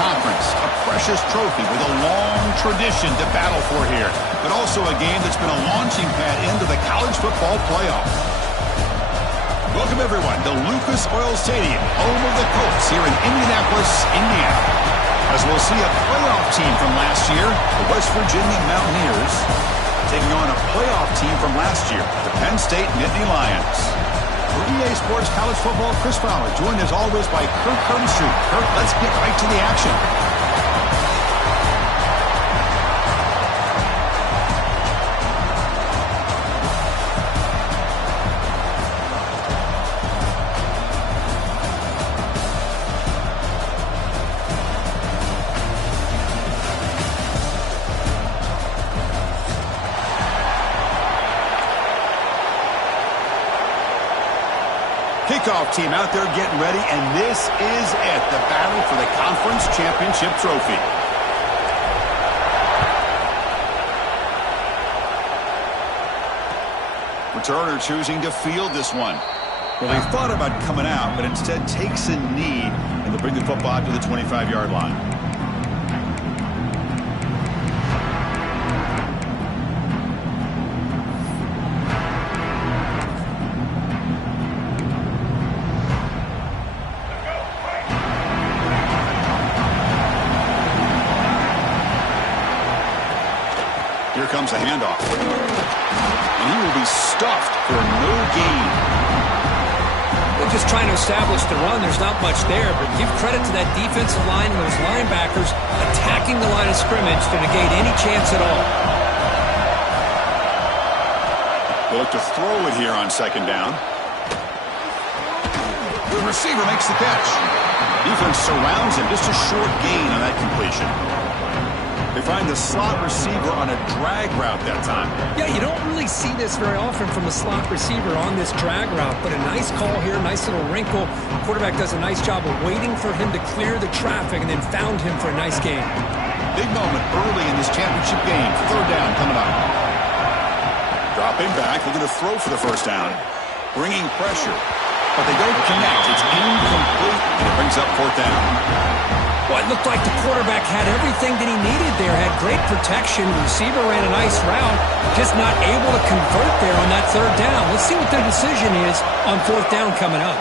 Conference, a precious trophy with a long tradition to battle for here, but also a game that's been a launching pad into the college football playoff. Welcome, everyone, to Lucas Oil Stadium, home of the Colts here in Indianapolis, Indiana. As we'll see a playoff team from last year, the West Virginia Mountaineers, taking on a playoff team from last year, the Penn State Nittany Lions. For EA Sports College Football, Chris Fowler, joined as always by Kirk Herbstreit. Kirk, let's get right to the action. Kickoff team out there getting ready, and this is it, the battle for the conference championship trophy. Returner choosing to field this one. Well, they thought about coming out, but instead takes a knee, and they'll bring the football out to the 25-yard line. Here comes a handoff. And he will be stuffed for no gain. They're just trying to establish the run. There's not much there, but give credit to that defensive line and those linebackers attacking the line of scrimmage to negate any chance at all. They look to throw it here on second down. The receiver makes the catch. Defense surrounds him. Just a short gain on that completion. They find the slot receiver on a drag route that time. Yeah, you don't really see this very often from a slot receiver on this drag route, but a nice call here, nice little wrinkle. Quarterback does a nice job of waiting for him to clear the traffic and then found him for a nice gain. Big moment early in this championship game. Third down coming up. Dropping back, looking to throw for the first down. Bringing pressure, but they don't connect. It's incomplete, and it brings up fourth down. Well, it looked like the quarterback had everything that he needed there, had great protection. The receiver ran a nice route, just not able to convert there on that third down. Let's see what their decision is on fourth down coming up.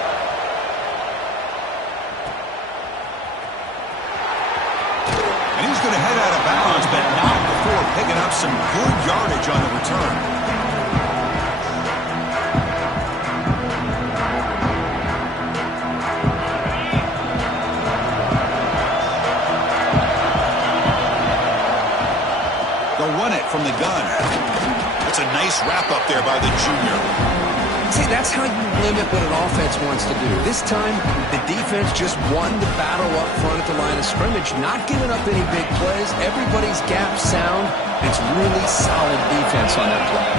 And he's going to head out of bounds, but not before picking up some good yardage on the return. They'll run it from the gun. That's a nice wrap-up there by the junior. See, that's how you limit what an offense wants to do. This time, the defense just won the battle up front at the line of scrimmage, not giving up any big plays. Everybody's gap sound. It's really solid defense on that play.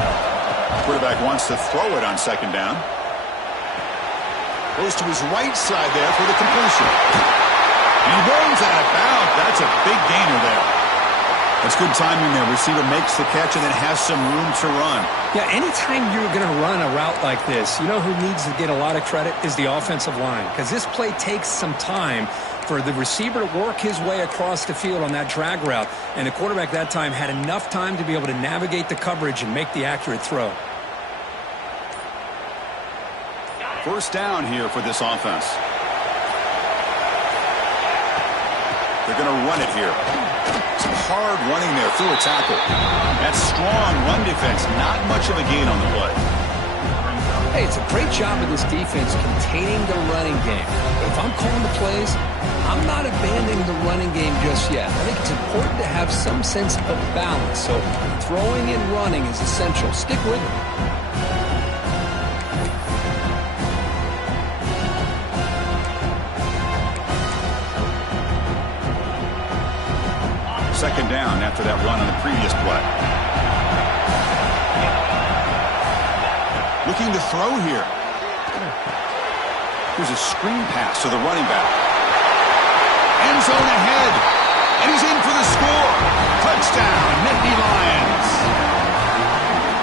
Quarterback wants to throw it on second down. Goes to his right side there for the completion. He runs out of bounds. That's a big gainer there. That's good timing there. Receiver makes the catch and then has some room to run. Yeah, anytime you're going to run a route like this, you know who needs to get a lot of credit is the offensive line, because this play takes some time for the receiver to work his way across the field on that drag route, and the quarterback that time had enough time to be able to navigate the coverage and make the accurate throw. First down here for this offense. They're going to run it here. Some hard running there through a tackle. That strong run defense, not much of a gain on the play. Hey, it's a great job of this defense containing the running game. But if I'm calling the plays, I'm not abandoning the running game just yet. I think it's important to have some sense of balance. So throwing and running is essential. Stick with it. Second down after that run on the previous play. Looking to throw here. Here's a screen pass to the running back. End zone ahead. And he's in for the score. Touchdown, Nittany Lions.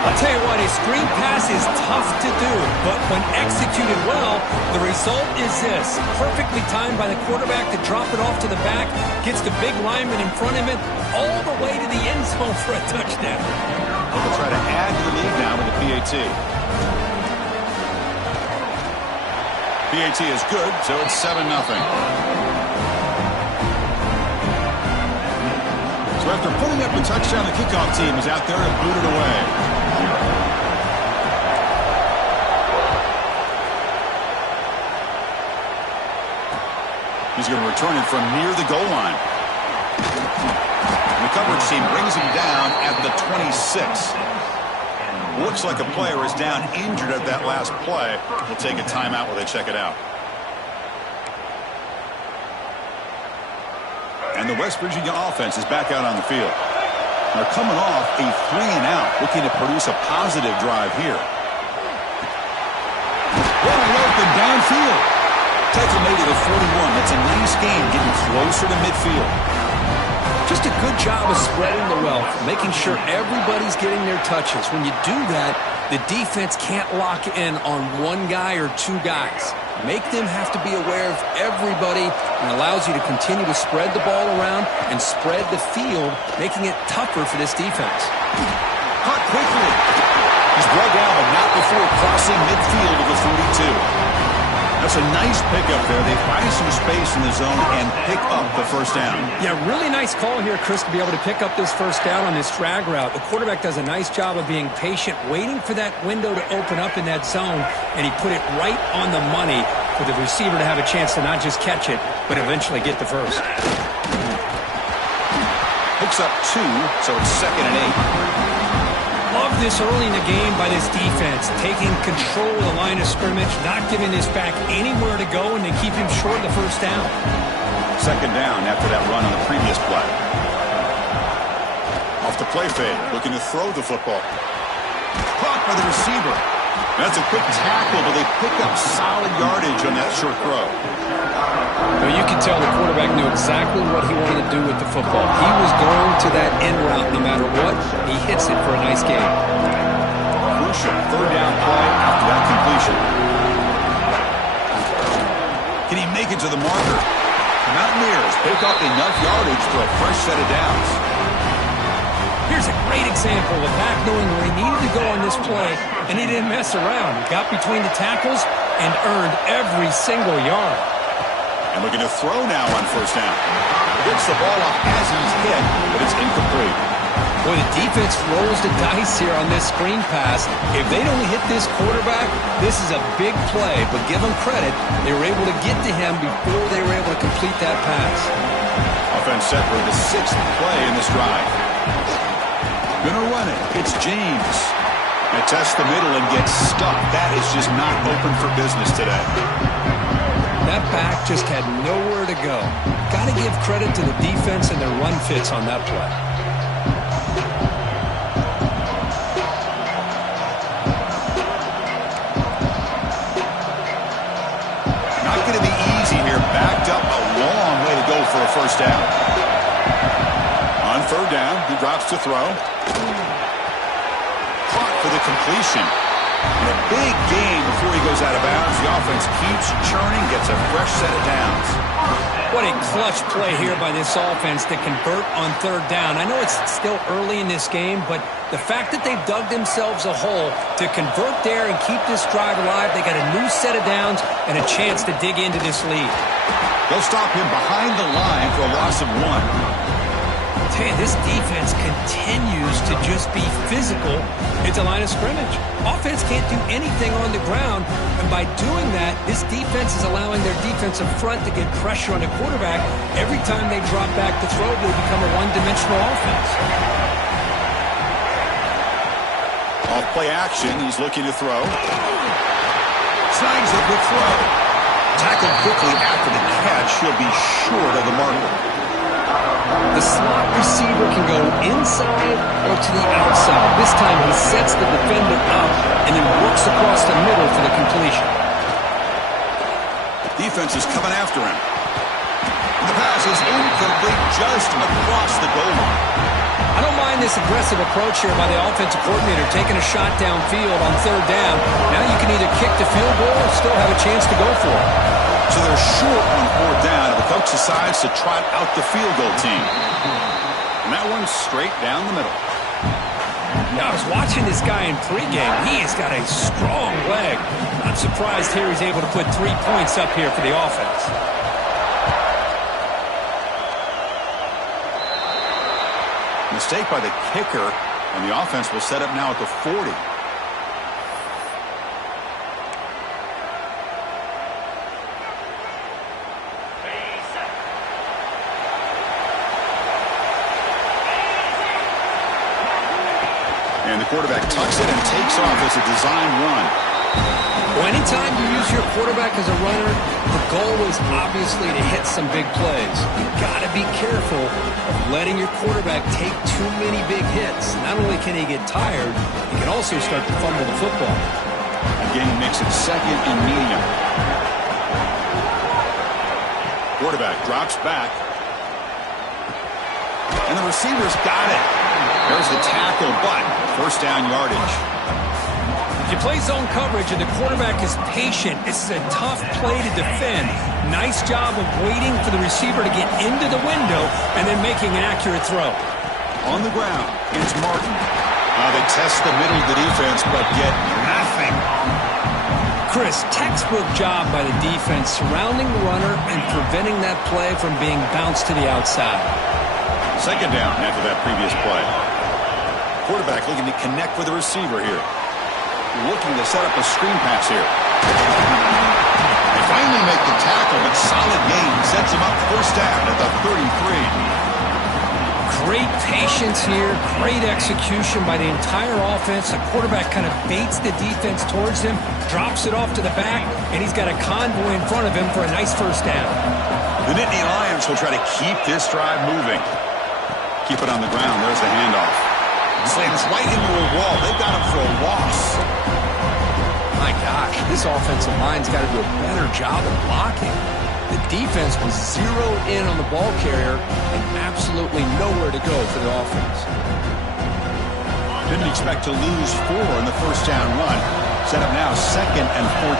A I'll tell you what, a screen pass is tough to do, but when executed well, the result is this. Perfectly timed by the quarterback to drop it off to the back, gets the big lineman in front of him, all the way to the end zone for a touchdown. They'll try to add to the lead now with the PAT. PAT is good, so it's 7-0. So after putting up a touchdown, the kickoff team is out there to boot it away. He's going to return it from near the goal line. And the coverage team brings him down at the 26. Looks like a player is down injured at that last play. We'll take a timeout while they check it out. And the West Virginia offense is back out on the field. They're coming off a 3-and-out, looking to produce a positive drive here. Wide open downfield. Tackle made at the 41. That's a nice gain, getting closer to midfield. Just a good job of spreading the wealth, making sure everybody's getting their touches. When you do that, the defense can't lock in on one guy or two guys. Make them have to be aware of everybody, and allows you to continue to spread the ball around and spread the field, making it tougher for this defense. Caught quickly. He's brought down, but not before crossing midfield of the 42. That's a nice pickup there. They find some space in the zone and pick up the first down. Yeah, really nice call here, Chris, to be able to pick up this first down on this drag route. The quarterback does a nice job of being patient, waiting for that window to open up in that zone, and he put it right on the money for the receiver to have a chance to not just catch it, but eventually get the first. Picks up 2, so it's 2nd and 8. Love this early in the game by this defense, taking control of the line of scrimmage, not giving this back anywhere to go, and they keep him short of the first down. 2nd down after that run on the previous play. Off the play fake, looking to throw the football. Caught by the receiver. That's a quick tackle, but they pick up solid yardage on that short throw. Well, you can tell the quarterback knew exactly what he wanted to do with the football. He was going to that end route no matter what. He hits it for a nice gain. Crucial 3rd down play after that completion. Can he make it to the marker? The Mountaineers pick up enough yardage for a fresh set of downs. Here's a great example of back knowing where he needed to go on this play, and he didn't mess around. He got between the tackles and earned every single yard. And looking to throw now on first down. Gets the ball up as he's hit, but it's incomplete. Boy, the defense rolls the dice here on this screen pass. If they don't hit this quarterback, this is a big play. But give them credit, they were able to get to him before they were able to complete that pass. Offense set for the 6th play in this drive. Gonna run it. It's James. And tests the middle and gets stuck. That is just not open for business today. That back just had nowhere to go. Got to give credit to the defense and their run fits on that play. Not going to be easy here. Backed up a long way to go for a first down. On 3rd down, he drops to throw. Caught for the completion. And a big gain before he goes out of bounds. The offense keeps churning, gets a fresh set of downs. What a clutch play here by this offense to convert on 3rd down. I know it's still early in this game, but the fact that they've dug themselves a hole to convert there and keep this drive alive, they got a new set of downs and a chance to dig into this lead. They'll stop him behind the line for a loss of 1. This defense continues to just be physical at the line of scrimmage. Offense can't do anything on the ground, and by doing that, this defense is allowing their defensive front to get pressure on the quarterback. Every time they drop back to throw, they become a one-dimensional offense. Off play action, he's looking to throw. Snags it with throw. Tackled quickly after the catch. He'll be short of the marker. The slot receiver can go inside or to the outside. This time he sets the defender up and then works across the middle for the completion. Defense is coming after him. And the pass is incomplete just across the goal line. I don't mind this aggressive approach here by the offensive coordinator, taking a shot downfield on third down. Now you can either kick the field goal or still have a chance to go for it. So they're short on fourth down, and the coach decides to trot out the field goal team. And that one's straight down the middle. Now, I was watching this guy in pregame. He has got a strong leg. Not surprised here he's able to put 3 points up here for the offense. Mistake by the kicker, and the offense will set up now at the 40. And the quarterback tucks it and takes off as a design run. Well, anytime you use your quarterback as a runner, the goal is obviously to hit some big plays. You've got to be careful of letting your quarterback take too many big hits. Not only can he get tired, he can also start to fumble the football. Again, he makes it second and medium. Quarterback drops back. And the receiver's got it. There's the tackle, but first down yardage. If you play zone coverage and the quarterback is patient, this is a tough play to defend. Nice job of waiting for the receiver to get into the window and then making an accurate throw. On the ground is Martin. They test the middle of the defense, but get nothing. Chris, textbook job by the defense surrounding the runner and preventing that play from being bounced to the outside. Second down after that previous play. Quarterback looking to connect with the receiver here. Looking to set up a screen pass here. They finally make the tackle, but solid gain sets him up first down at the 33. Great patience here. Great execution by the entire offense. The quarterback kind of baits the defense towards him, drops it off to the back, and he's got a convoy in front of him for a nice first down. The Nittany Lions will try to keep this drive moving. Keep it on the ground. There's the handoff. Slams right into a wall. They've got him for a loss. My gosh, this offensive line's got to do a better job of blocking. The defense was zeroed in on the ball carrier and absolutely nowhere to go for the offense. Didn't expect to lose 4 in the first down run. Set up now second and 14.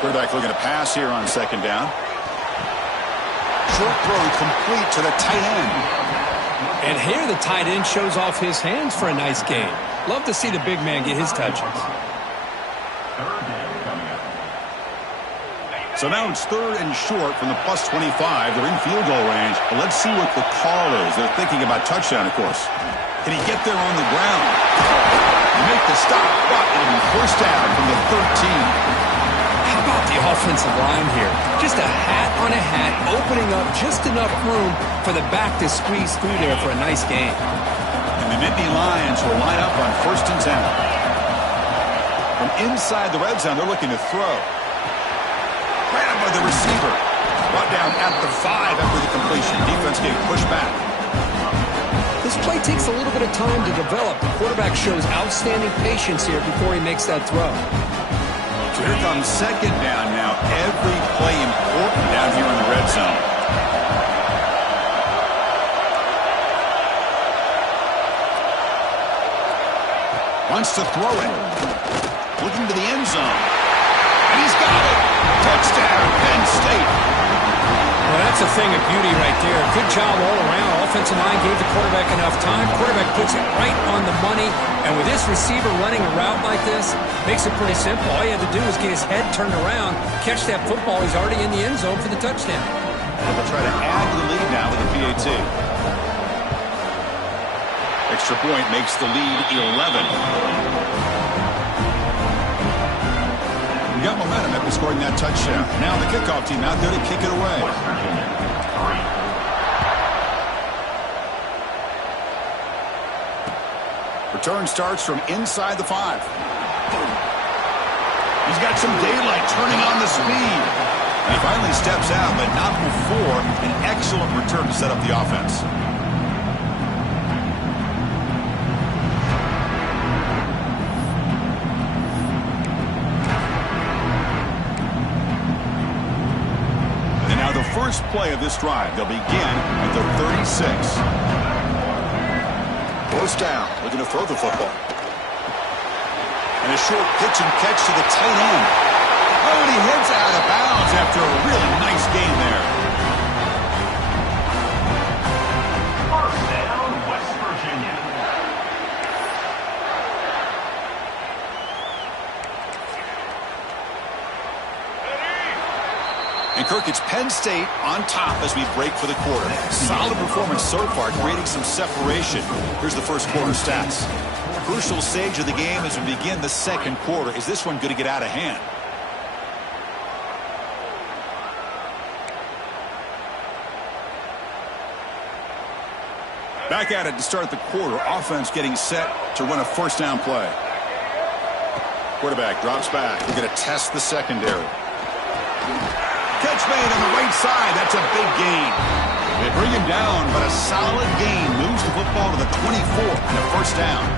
Quarterback looking to pass here on second down. Short throw complete to the tight end. And here the tight end shows off his hands for a nice game. Love to see the big man get his touches. So now it's third and short from the plus 25. They're in field goal range. But let's see what the call is. They're thinking about touchdown, of course. Can he get there on the ground? Make the stop, but it'll be first down from the 13. How about the offensive line here? Just a hat on a hat, opening up just enough room for the back to squeeze through there for a nice game. And the Nittany Lions will line up on first and 10. From inside the red zone, they're looking to throw. Right up by the receiver. Brought down at the 5 after the completion. Defense getting pushed back. This play takes a little bit of time to develop. The quarterback shows outstanding patience here before he makes that throw. So here comes second down now. Every play important down here in the red zone. Wants to throw it. Looking to the end zone. And he's got it. Touchdown, Penn State. Well, that's a thing of beauty right there. Good job all around. Offensive line gave the quarterback enough time. Quarterback puts it right on the money. And with this receiver running a route like this, makes it pretty simple. All he had to do was get his head turned around, catch that football. He's already in the end zone for the touchdown. And they'll try to add to the lead now with the PAT. Extra point makes the lead 11. We got momentum after scoring that touchdown. Now the kickoff team out there to kick it away. Return starts from inside the 5. He's got some daylight turning on the speed. And he finally steps out, but not before an excellent return to set up the offense. first play of this drive. They'll begin at the 36. First down, looking to throw the football. And a short pitch and catch to the tight end. Oh, and he heads out of bounds after a really nice game there. First down, West Virginia. And Kirk, it's Penn State on top as we break for the quarter. Solid performance so far, creating some separation. Here's the first quarter stats. Crucial stage of the game as we begin the second quarter. Is this one going to get out of hand? Back at it to start the quarter. Offense getting set to run a first down play. Quarterback drops back. We're going to test the secondary. Catch made on the right side. That's a big gain. They bring him down, but a solid gain moves the football to the 24 and a first down.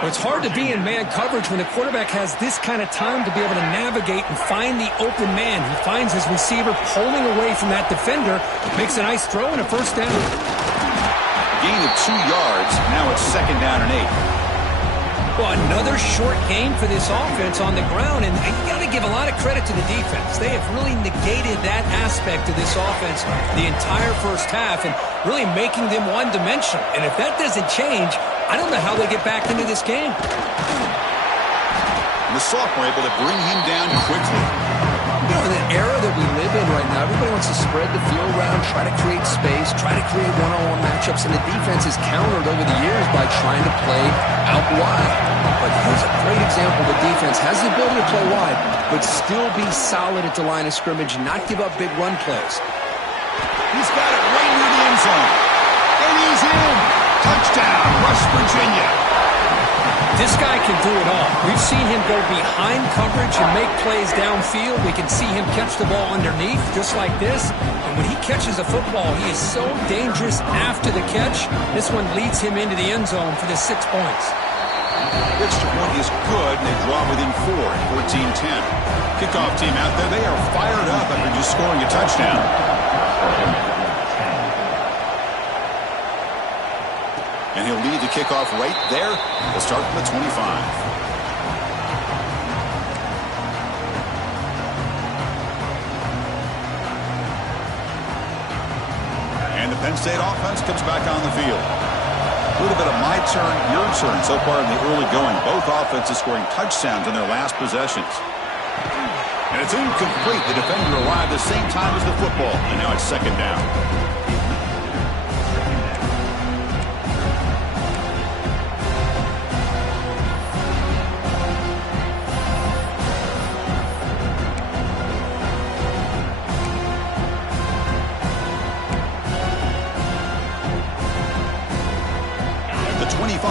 Well, it's hard to be in man coverage when the quarterback has this kind of time to be able to navigate and find the open man. He finds his receiver pulling away from that defender, makes a nice throw and a first down. Gain of 2 yards. Now it's second down and 8. Well, another short game for this offense on the ground, and you got to give a lot of credit to the defense. They have really negated that aspect of this offense the entire first half and really making them one-dimensional. And if that doesn't change, I don't know how they get back into this game. And the sophomore able to bring him down quickly. You know, in the era that we live in right now, everybody wants to spread the field around, try to create space, try to create one-on-one matchups, and the defense is countered over the years by trying to play out wide. But here's a great example. The defense has the ability to play wide, but still be solid at the line of scrimmage, not give up big run plays. He's got it right near the end zone. And he's in. Touchdown, West Virginia. This guy can do it all. We've seen him go behind coverage and make plays downfield. We can see him catch the ball underneath just like this. And when he catches a football, he is so dangerous after the catch. This one leads him into the end zone for the 6 points. The extra point is good, and they draw within 4 at 14-10. Kickoff team out there, they are fired up after just scoring a touchdown. And he'll lead the kickoff right there. They'll start from the 25. And the Penn State offense comes back on the field. A little bit of my turn, your turn so far in the early going. Both offenses scoring touchdowns in their last possessions. And it's incomplete. The defender arrived the same time as the football. And now it's second down.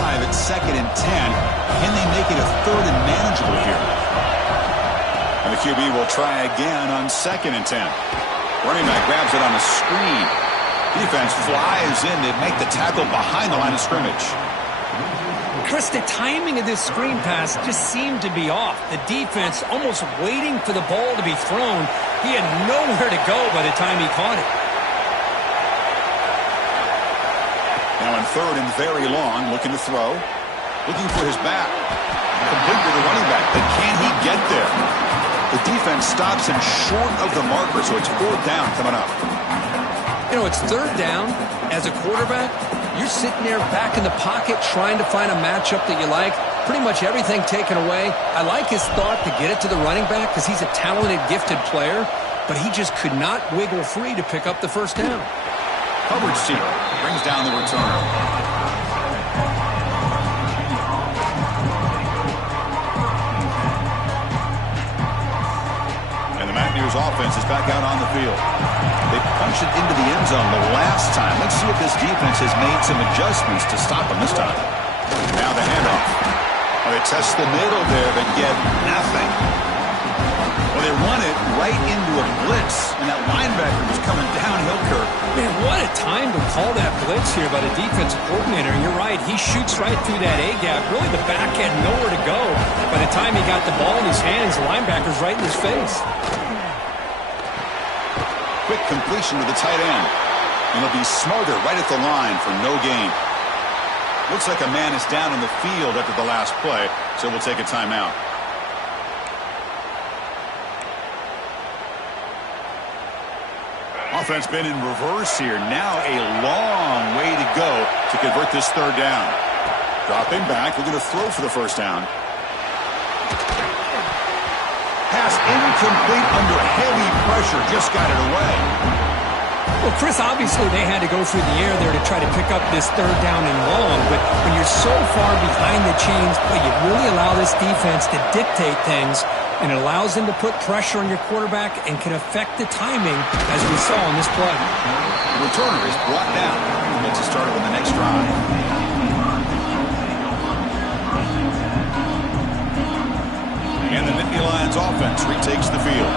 At second and 10. Can they make it a third and manageable here? And the QB will try again on second and 10. Running back grabs it on a screen. Defense flies in to make the tackle behind the line of scrimmage. Chris, the timing of this screen pass just seemed to be off. The defense almost waiting for the ball to be thrown. He had nowhere to go by the time he caught it. Now in third and very long, looking to throw. Looking for his back. Complete to the running back, but can he get there? The defense stops him short of the marker, so it's fourth down coming up. You know, it's third down. As a quarterback, you're sitting there back in the pocket trying to find a matchup that you like. Pretty much everything taken away. I like his thought to get it to the running back because he's a talented, gifted player, but he just could not wiggle free to pick up the first down. Coverage team brings down the returner. And the Mountaineers offense is back out on the field. They punched it into the end zone the last time. Let's see if this defense has made some adjustments to stop them this time. Now the handoff. Well, they test the middle there, but get nothing. Well, they run it right into a blitz, and that linebacker was coming downhill, Kirk. Man, what a time to call that blitz here by the defensive coordinator. And you're right, he shoots right through that A-gap. Really, the back had nowhere to go. By the time he got the ball in his hands, the linebacker's right in his face. quick completion to the tight end. And he'll be smarter right at the line for no gain. Looks like a man is down on the field after the last play, so we'll take a timeout. Offense been in reverse here. Now a long way to go to convert this third down. Dropping back, looking to throw for the first down. Pass incomplete under heavy pressure. Just got it away. Well, Chris, obviously they had to go through the air there to try to pick up this third down and long, but when you're so far behind the chains, boy, you really allow this defense to dictate things, and it allows them to put pressure on your quarterback and can affect the timing, as we saw on this play. The returner is brought down and gets us started with the next drive. And the Nittany Lions offense retakes the field.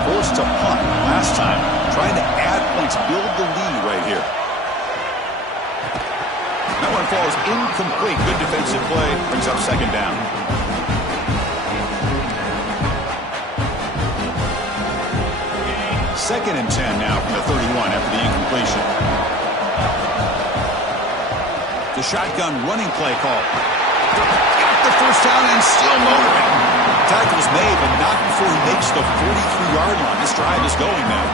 Forced to punt last time, trying to add points, build the lead right here. That one falls incomplete. Good defensive play, brings up second down. Second and 10 now from the 31 after the incompletion. The shotgun running play call. Got the first down and still motoring. Tackle's made, but not before he makes the 43-yard line. This drive is going now.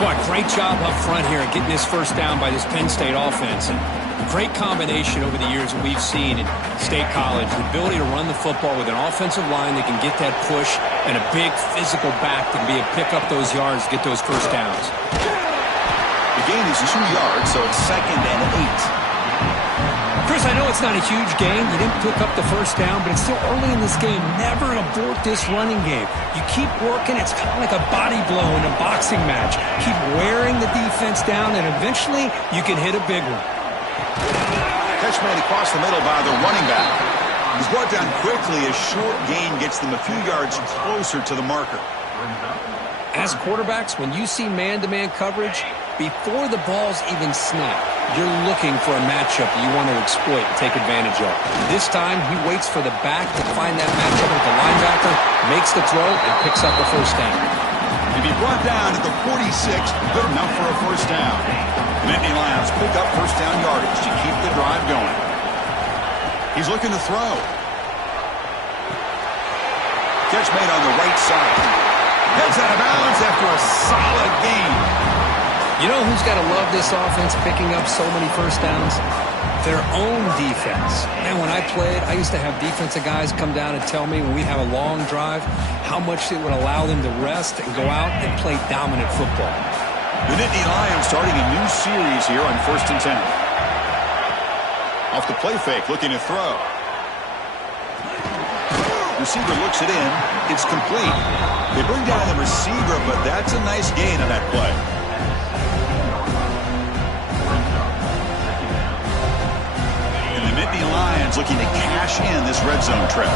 Boy, great job up front here getting this first down by this Penn State offense. And a great combination over the years that we've seen in State College. The ability to run the football with an offensive line that can get that push and a big physical back that can be able to pick up those yards, get those first downs. The gain is 2 yards, so it's second and 8. Chris, I know it's not a huge gain. You didn't pick up the first down, but it's still early in this game. Never abort this running game. You keep working. It's kind of like a body blow in a boxing match. Keep wearing the defense down, and eventually you can hit a big one. Catch made across the middle by the running back. He's brought down quickly. A short gain gets them a few yards closer to the marker. As quarterbacks, when you see man-to-man coverage, before the ball's even snapped, you're looking for a matchup you want to exploit and take advantage of. This time, he waits for the back to find that matchup with the linebacker, makes the throw, and picks up the first down. If he brought down at the 46, good enough for a first down. The Nittany Lions pick up first down yardage to keep the drive going. He's looking to throw. Catch made on the right side. Heads out of bounds after a solid gain. You know who's got to love this offense picking up so many first downs? Their own defense. And when I played, I used to have defensive guys come down and tell me when we have a long drive how much it would allow them to rest and go out and play dominant football. The Nittany Lions starting a new series here on 1st and 10. Off the play fake, looking to throw. Receiver looks it in. It's complete. They bring down the receiver, but that's a nice gain on that play. And the Nittany Lions looking to cash in this red zone trip.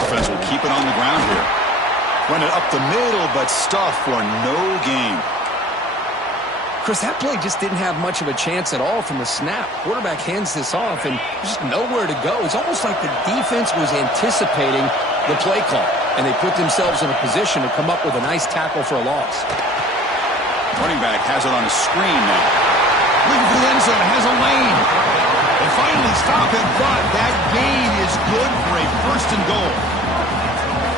Offense will keep it on the ground here. Run it up the middle, but stuffed for no gain. Chris, that play just didn't have much of a chance at all from the snap. Quarterback hands this off, and just nowhere to go. It's almost like the defense was anticipating the play call, and they put themselves in a position to come up with a nice tackle for a loss. Running back has it on a screen now. Looking for the end zone, has a lane. They finally stop it, but that gain is good for a first and goal.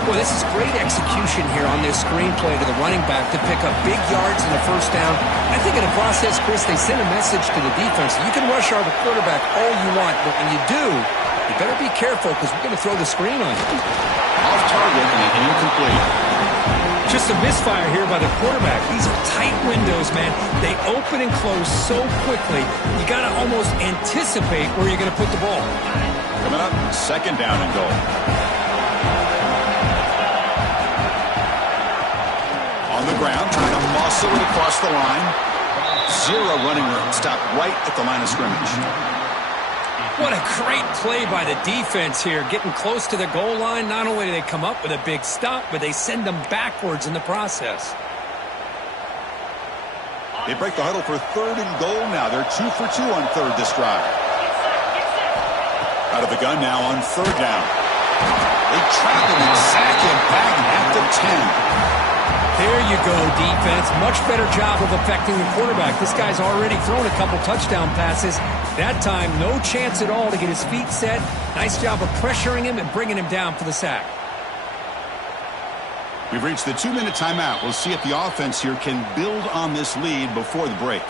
Well, this is great execution here on this screenplay to the running back to pick up big yards in the first down. I think in the process, Chris, they sent a message to the defense. You can rush our quarterback all you want, but when you do, you better be careful because we're going to throw the screen on you. Off target and incomplete. Just a misfire here by the quarterback. These are tight windows, man. They open and close so quickly, you got to almost anticipate where you're going to put the ball. Coming up, second down and goal. On the ground, trying to muscle it across the line. Zero running room. Stopped right at the line of scrimmage. What a great play by the defense here. Getting close to the goal line, not only do they come up with a big stop, but they send them backwards in the process. They break the huddle for third and goal now. They're 2 for 2 on third this drive. Out of the gun now on third down. They trap him and sack him back at the 10. There you go, defense. Much better job of affecting the quarterback. This guy's already thrown a couple touchdown passes. That time, no chance at all to get his feet set. Nice job of pressuring him and bringing him down for the sack. We've reached the 2-minute timeout. We'll see if the offense here can build on this lead before the break.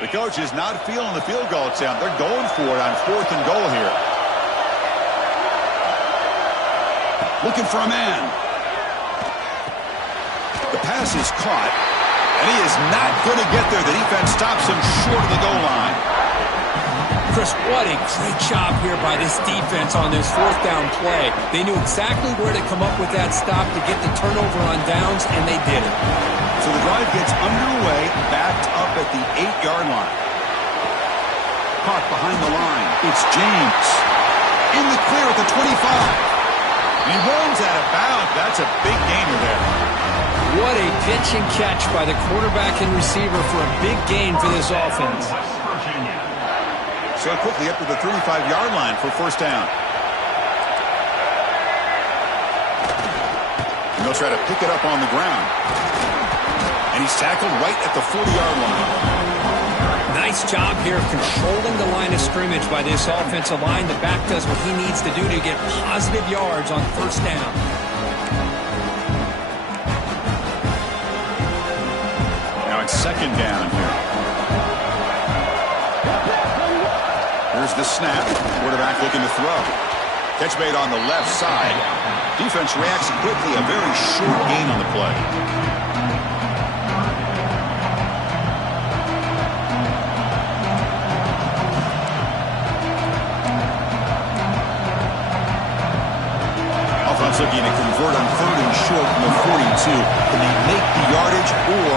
The coach is not feeling the field goal attempt. They're going for it on 4th and goal here. Looking for a man. The pass is caught, and he is not going to get there. The defense stops him short of the goal line. Chris, what a great job here by this defense on this 4th down play. They knew exactly where to come up with that stop to get the turnover on downs, and they did it. So the drive gets underway, backed up at the 8-yard line. Caught behind the line. It's James. In the clear at the 25. He runs out of bounds. That's a big gainer there. What a pitch and catch by the quarterback and receiver for a big gain for this offense. So quickly up to the 35-yard line for 1st down. And they'll try to pick it up on the ground. And he's tackled right at the 40-yard line. Nice job here of controlling the line of scrimmage by this offensive line. The back does what he needs to do to get positive yards on 1st down. Now it's 2nd down here. Here's the snap. Quarterback looking to throw. Catch made on the left side. Defense reacts quickly. A very short gain on the play. Looking to convert on 3rd and short from the 42. Can they make the yardage or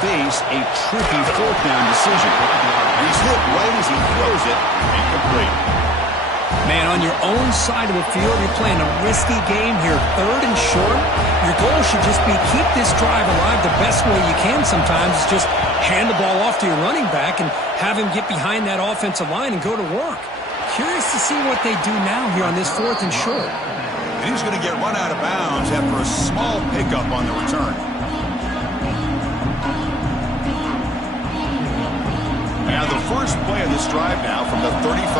face a tricky 4th down decision? He's hit right as he throws it. Incomplete. Man, on your own side of the field, you're playing a risky game here. 3rd and short. Your goal should just be keep this drive alive the best way you can sometimes. Is just hand the ball off to your running back and have him get behind that offensive line and go to work. Curious to see what they do now here on this 4th and short. And he's going to get run out of bounds after a small pickup on the return. Now the first play of this drive now from the 35.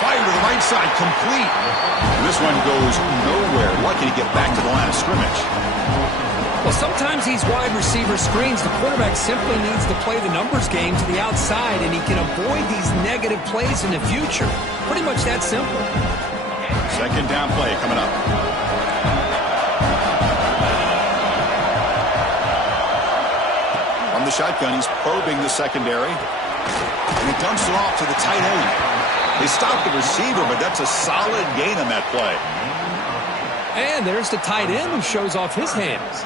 Fire to the right side, complete. And this one goes nowhere. Lucky to get back to the line of scrimmage. Well, sometimes these wide receiver screens, the quarterback simply needs to play the numbers game to the outside, and he can avoid these negative plays in the future. Pretty much that simple. 2nd down play coming up. From the shotgun, he's probing the secondary. And he dumps it off to the tight end. They stopped the receiver, but that's a solid gain on that play. And there's the tight end who shows off his hands.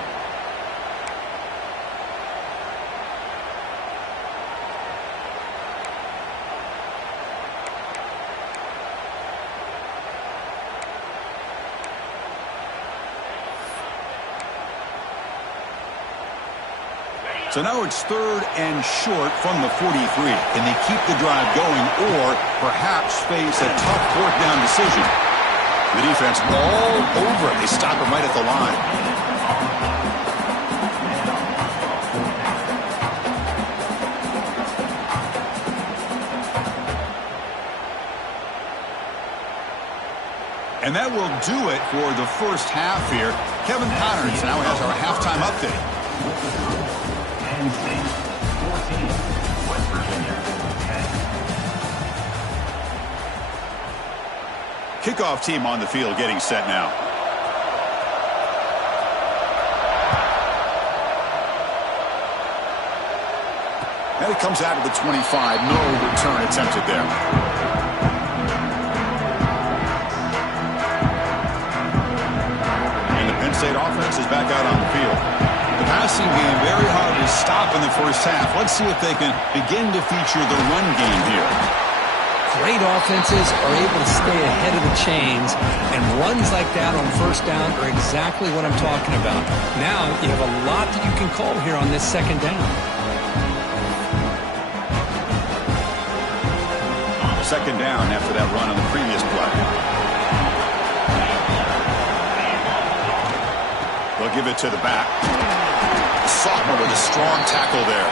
So now it's 3rd and short from the 43. Can they keep the drive going or perhaps face a tough 4th down decision? The defense all over it. They stop him right at the line. And that will do it for the first half here. Kevin Connors now has our halftime update. Penn State 14, West Virginia 10. Kickoff team on the field getting set now. And it comes out of the 25. No return attempted there. And the Penn State offense is back out on the field. The pass passing game very hard to stop in the first half. Let's see if they can begin to feature the run game here. Great offenses are able to stay ahead of the chains, and runs like that on first down are exactly what I'm talking about. Now you have a lot that you can call here on this second down. Second down after that run on the previous play. They'll give it to the back. Sophomore with a strong tackle there.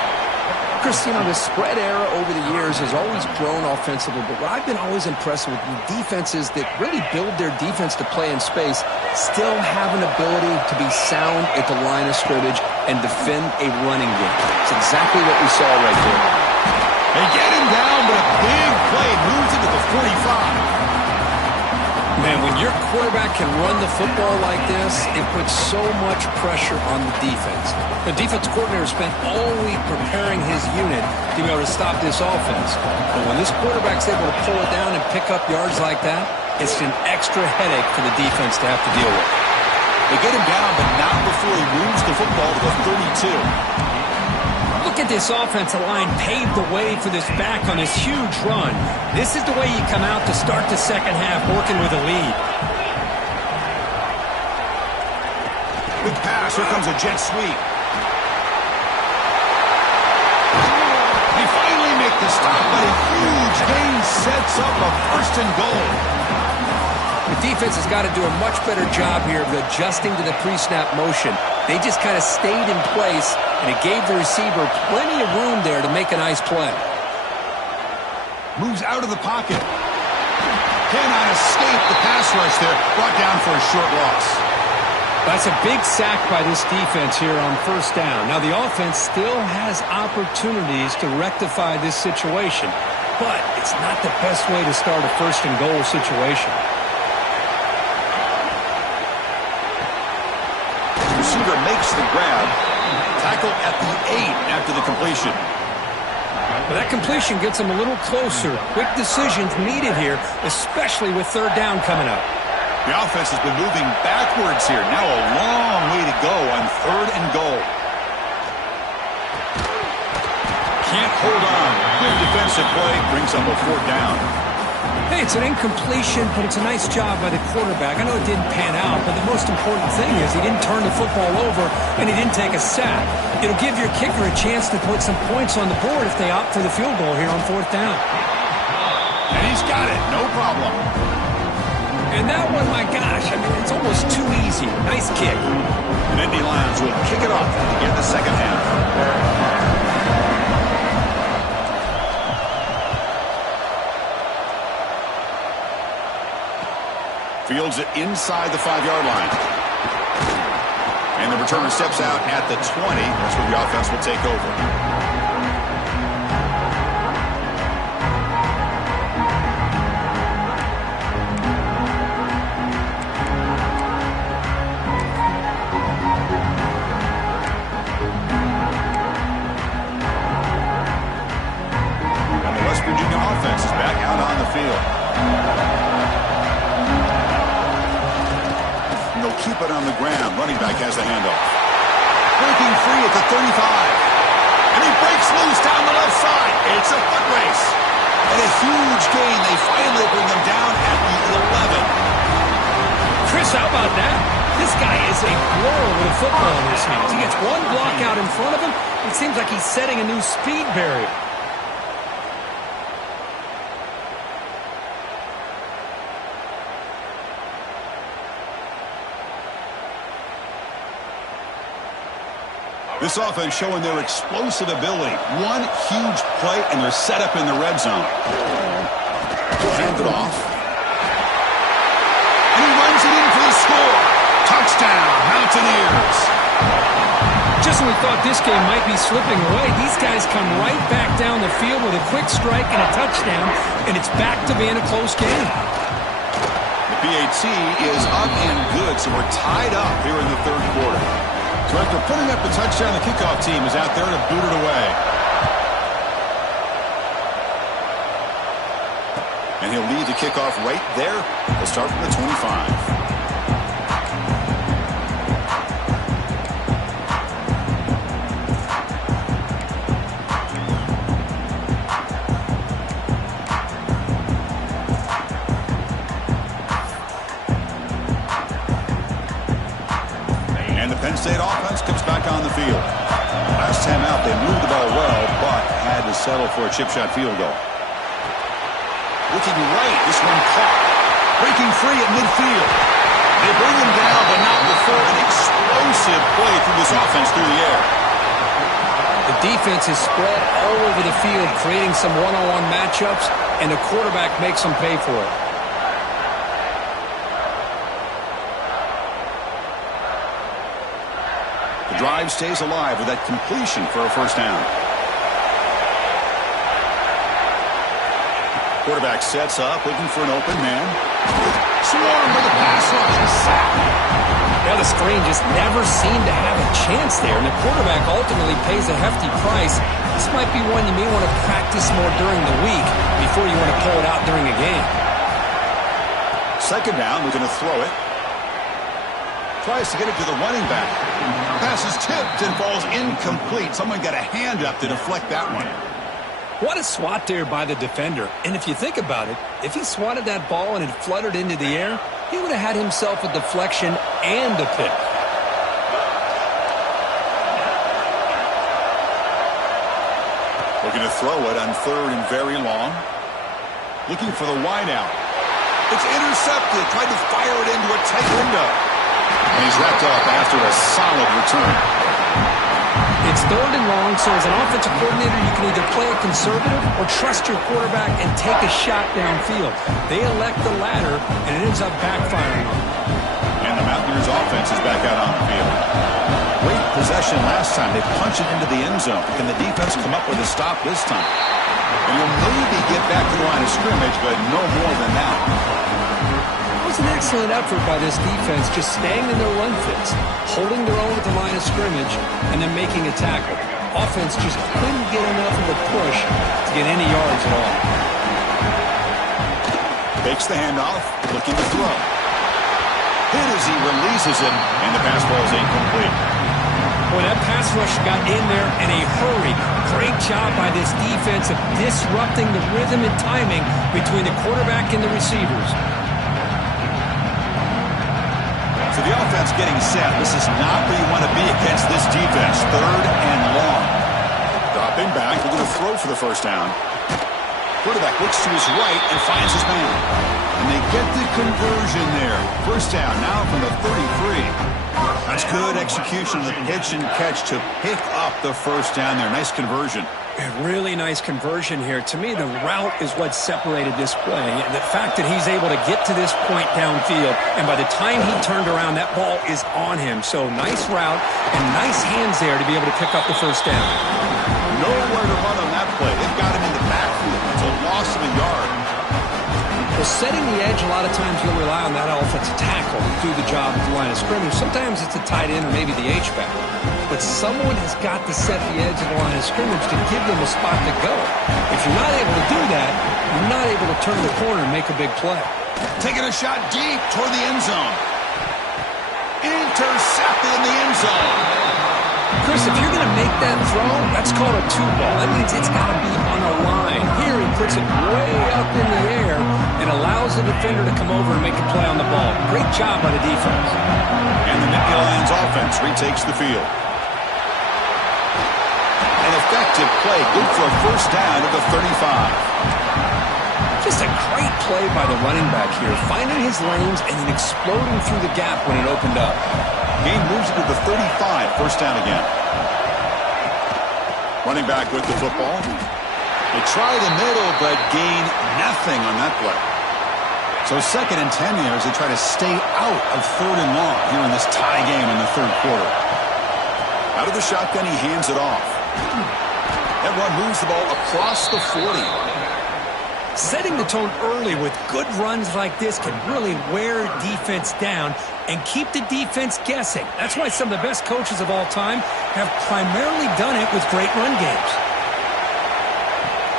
Chris, you know, the spread era over the years has always grown offensively, but what I've been always impressed with the defenses that really build their defense to play in space still have an ability to be sound at the line of scrimmage and defend a running game. It's exactly what we saw right there. They get him down, but a big play moves into the 45. Man, when your quarterback can run the football like this, it puts so much pressure on the defense. The defense coordinator spent all week preparing his unit to be able to stop this offense. But when this quarterback's able to pull it down and pick up yards like that, it's an extra headache for the defense to have to deal with. They get him down, but not before he moves the football to the 32. Look at this offensive line paved the way for this back on this huge run. This is the way you come out to start the second half working with a lead. Good pass. Here comes a jet sweep. They finally make the stop, but a huge gain sets up a first and goal. The defense has got to do a much better job here of adjusting to the pre-snap motion. They just kind of stayed in place, and it gave the receiver plenty of room there to make a nice play. Moves out of the pocket. Cannot escape the pass rush there. Brought down for a short loss. That's a big sack by this defense here on first down. Now, the offense still has opportunities to rectify this situation, but it's not the best way to start a first and goal situation. Receiver makes the grab. Tackle at the 8 after the completion. But that completion gets them a little closer. Quick decisions needed here, especially with third down coming up. The offense has been moving backwards here. Now a long way to go on third and goal. Can't hold on. Good defensive play. Brings up a fourth down. Hey, it's an incompletion, but it's a nice job by the quarterback. I know it didn't pan out, but the most important thing is he didn't turn the football over and he didn't take a sack. It'll give your kicker a chance to put some points on the board if they opt for the field goal here on fourth down. And he's got it. No problem. And that one, my gosh, I mean, it's almost too easy. Nice kick. And Indy Lions will kick it off to begin the second half. Fields it inside the 5-yard line. And the returner steps out at the 20. That's where the offense will take over. And the West Virginia offense is back out on the field. They'll keep it on the ground. Running back has the handoff. Breaking free at the 35. And he breaks loose down the left side. It's a foot race. And a huge gain. They finally bring them down at the 11. Chris, how about that? This guy is a blower with a football in his hands. He gets one block out in front of him. It seems like he's setting a new speed barrier. This offense showing their explosive ability. One huge play, and they're set up in the red zone. Hand it off. And he runs it in for the score. Touchdown, Mountaineers. Just when we thought this game might be slipping away, these guys come right back down the field with a quick strike and a touchdown, and it's back to being a close game. The PAT is up and good, so we're tied up here in the third quarter. So after putting up the touchdown, the kickoff team is out there to boot it away. And he'll lead the kickoff right there. He'll start from the 25. State offense comes back on the field. Last time out, they moved the ball well, but had to settle for a chip shot field goal. Looking right, this one caught. Breaking free at midfield. They bring him down, but not before an explosive play through this offense through the air. The defense is spread all over the field, creating some one-on-one matchups, and the quarterback makes them pay for it. The drive stays alive with that completion for a first down. Quarterback sets up, looking for an open man. Swarmed with a pass rush, a sack. Now the screen just never seemed to have a chance there, and the quarterback ultimately pays a hefty price. This might be one you may want to practice more during the week before you want to pull it out during a game. Second down, we're going to throw it. Tries to get it to the running back. Pass is tipped and falls incomplete. Someone got a hand up to deflect that one. What a swat there by the defender. And if you think about it, if he swatted that ball and it fluttered into the air, he would have had himself a deflection and a pick. Looking to throw it on third and very long. Looking for the wideout. It's intercepted. Tried to fire it into a tight window. And he's wrapped up after a solid return. It's third and long, so as an offensive coordinator, you can either play it conservative or trust your quarterback and take a shot downfield. They elect the latter, and it ends up backfiring on them. And the Mountaineers offense is back out on the field. Great possession last time. They punch it into the end zone. Can the defense come up with a stop this time? And you'll maybe get back to the line of scrimmage, but no more than that. It was an excellent effort by this defense, just staying in their run fits, holding their own at the line of scrimmage, and then making a tackle. Offense just couldn't get enough of a push to get any yards at all. Fakes the handoff, looking to throw. Hit as he releases it, and the pass ball is incomplete. Boy, that pass rush got in there in a hurry. Great job by this defense of disrupting the rhythm and timing between the quarterback and the receivers. So the offense getting set. This is not where you want to be against this defense. Third and long. Dropping back, looking to throw for the first down. Quarterback looks to his right and finds his man. And they get the conversion there. First down now from the 33. That's good execution of the pitch and catch to pick up the first down there. Nice conversion. A really nice conversion here. To me, the route is what separated this play. The fact that he's able to get to this point downfield, and by the time he turned around, that ball is on him. So nice route and nice hands there to be able to pick up the first down. Nowhere to run on that play. They've got him in the backfield. It's a loss of a yard. Well, setting the edge, a lot of times you'll rely on that offensive tackle to do the job at the line of scrimmage. Sometimes it's a tight end or maybe the H-back. But someone has got to set the edge of the line of scrimmage to give them a spot to go. If you're not able to do that, you're not able to turn the corner and make a big play. Taking a shot deep toward the end zone. Intercepted in the end zone. Chris, if you're going to make that throw, that's called a two ball. That means it's got to be on a line. Here he puts it way up in the air and allows the defender to come over and make a play on the ball. Great job by the defense. And the Nittany Lions offense retakes the field. An effective play, good for a first down at the 35. Just a great play by the running back here, finding his lanes and then exploding through the gap when it opened up. Gain moves it to the 35, first down again. Running back with the football. They try the middle, but gain nothing on that play. So second and 10 here as they try to stay out of third and long here in this tie game in the third quarter. Out of the shotgun, he hands it off. That run moves the ball across the 40. Setting the tone early with good runs like this can really wear defense down and keep the defense guessing. That's why some of the best coaches of all time have primarily done it with great run games.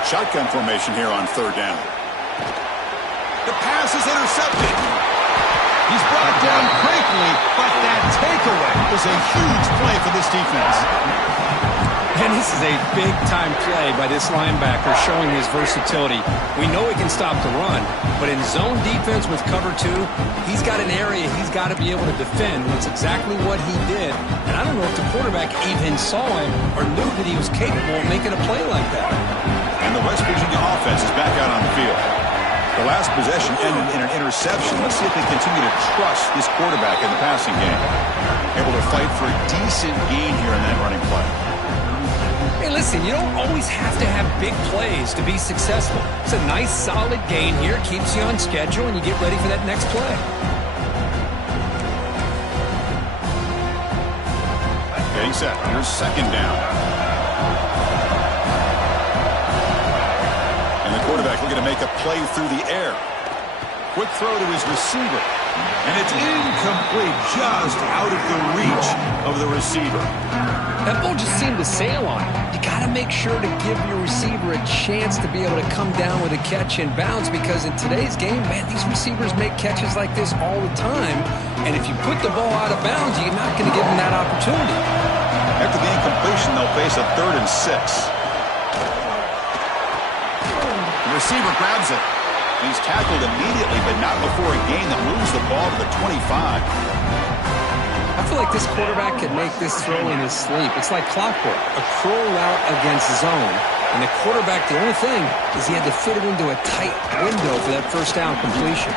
Shotgun formation here on third down. The pass is intercepted. He's brought down quickly, but that takeaway is a huge play for this defense. And this is a big-time play by this linebacker showing his versatility. We know he can stop the run, but in zone defense with cover 2, he's got an area he's got to be able to defend. That's exactly what he did. And I don't know if the quarterback even saw him or knew that he was capable of making a play like that. And the West Virginia offense is back out on the field. The last possession ended in an interception. Let's see if they continue to trust this quarterback in the passing game. Able to fight for a decent gain here in that running play. Hey, listen, you don't always have to have big plays to be successful. It's a nice, solid gain here. Keeps you on schedule, and you get ready for that next play. Getting set. Here's second down. And the quarterback looking to make a play through the air. Quick throw to his receiver. And it's incomplete, just out of the reach of the receiver. That ball just seemed to sail on him. You got to make sure to give your receiver a chance to be able to come down with a catch and bounce, because in today's game, man, these receivers make catches like this all the time. And if you put the ball out of bounds, you're not going to give them that opportunity. After the incompletion, they'll face a 3rd and 6. The receiver grabs it. He's tackled immediately, but not before a gain that moves the ball to the 25. I feel like this quarterback could make this throw in his sleep. It's like clockwork, a curl route against zone. And the quarterback, the only thing is he had to fit it into a tight window for that first down completion.